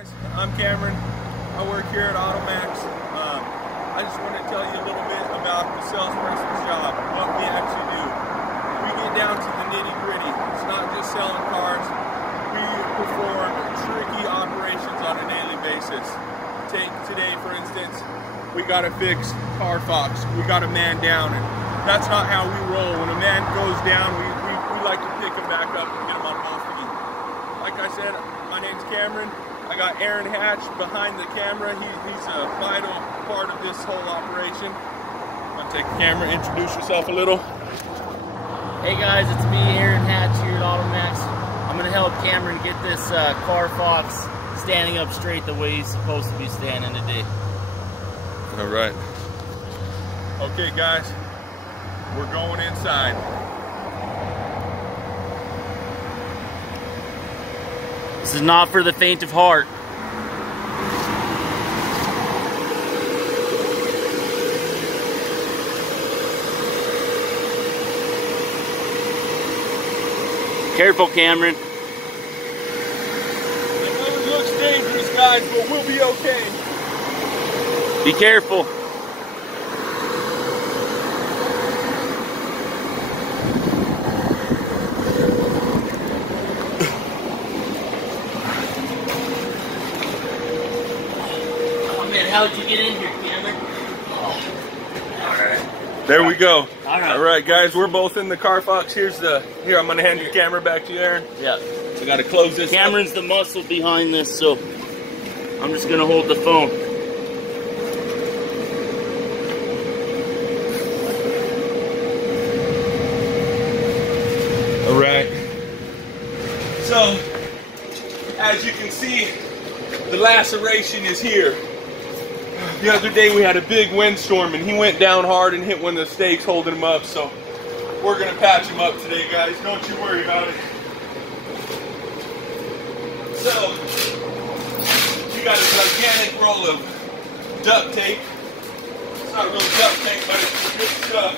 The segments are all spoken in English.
I'm Cameron. I work here at Automax. I just want to tell you a little bit about the salesperson's job, what we actually do. We get down to the nitty-gritty. It's not just selling cars. We perform tricky operations on a daily basis. Take today, for instance, we got to fix Carfax. We got a man down, and that's not how we roll. When a man goes down, we like to pick him back up and get him on both feet. Like I said, my name's Cameron. I got Aaron Hatch behind the camera. He's a vital part of this whole operation. I'm gonna take the camera, introduce yourself a little. Hey guys, it's me, Aaron Hatch here at Automax. I'm gonna help Cameron get this Carfax standing up straight the way he's supposed to be standing today. All right. Okay guys, we're going inside. This is not for the faint of heart. Careful, Cameron. I know it looks dangerous, guys, but we'll be okay. Be careful. How'd you get in here, Cameron? Oh. All right. There we go. All right, guys, we're both in the Carfax. Here, I'm gonna hand your camera back to you, Aaron. Yeah. We gotta close this. Cameron's the muscle behind this, so I'm just gonna hold the phone. All right. So, as you can see, the laceration is here. The other day we had a big windstorm and he went down hard and hit one of the stakes holding him up, so we're gonna patch him up today, guys. Don't you worry about it. So, we got a gigantic roll of duct tape. It's not really duct tape, but it's good stuff.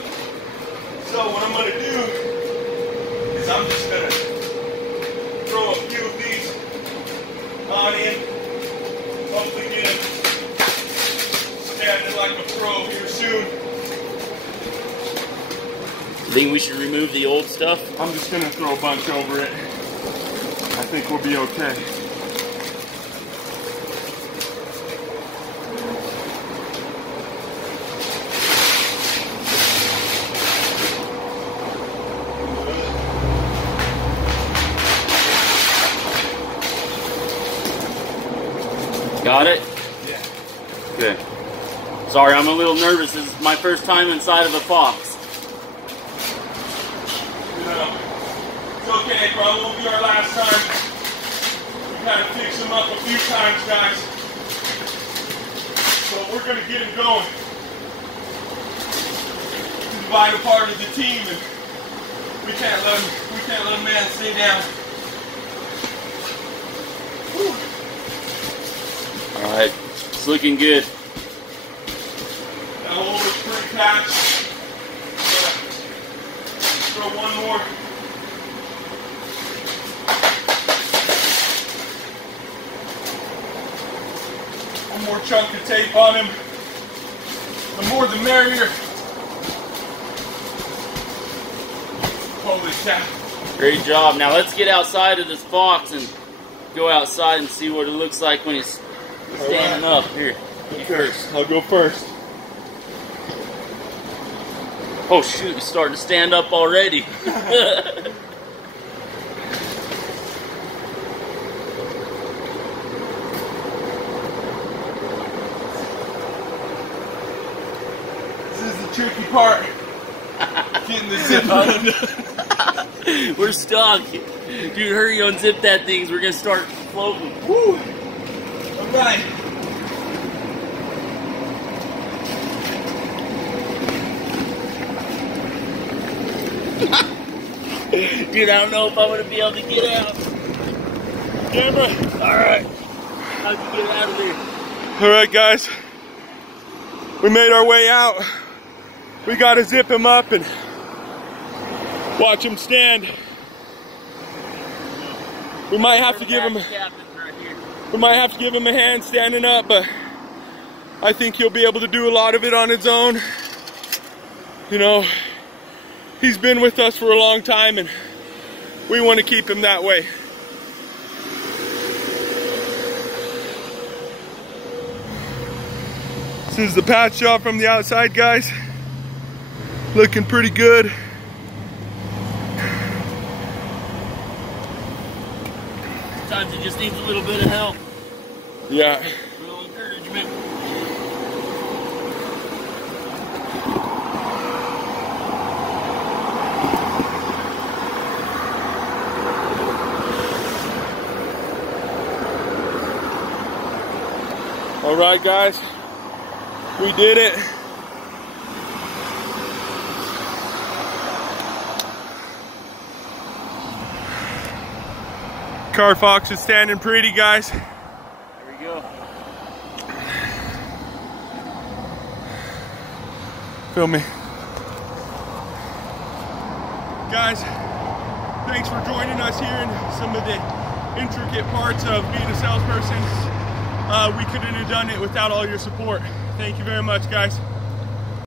So what I'm gonna do is I'm just gonna throw a few of these on in, hopefully get them standing like a pro here soon. Think we should remove the old stuff? I'm just gonna throw a bunch over it. I think we'll be okay. Got it? Yeah. Good. Sorry, I'm a little nervous. This is my first time inside of a Fox. It's okay, probably won't be our last time. We gotta fix them up a few times, guys. So we're gonna get him going. He's a vital part of the team, and we can't let a man stay down. Whew. All right, it's looking good. That hole looks pretty patched. Throw one more. One more chunk of tape on him. The more the merrier. Holy cow. Great job. Now let's get outside of this Fox and go outside and see what it looks like when he's standing up. Here, you first. I'll go first. Oh shoot, he's starting to stand up already. This is the tricky part. Getting the zip on. We're stuck. Dude, hurry, unzip that thing. We're gonna start floating. Woo! Alright. Dude, I don't know if I'm gonna be able to get out. Camera. Alright. How'd you get out of there? Alright, guys. We made our way out. We gotta zip him up and watch him stand. We might have to give him. We might have to give him a hand standing up, but I think he'll be able to do a lot of it on his own. You know, he's been with us for a long time and we want to keep him that way. This is the patch job from the outside, guys. Looking pretty good. Sometimes it just needs a little bit of help. Yeah. A little encouragement. All right, guys. We did it. Car Fox is standing pretty, guys. There we go. Film me. Guys, thanks for joining us here in some of the intricate parts of being a salesperson. We couldn't have done it without all your support. Thank you very much, guys.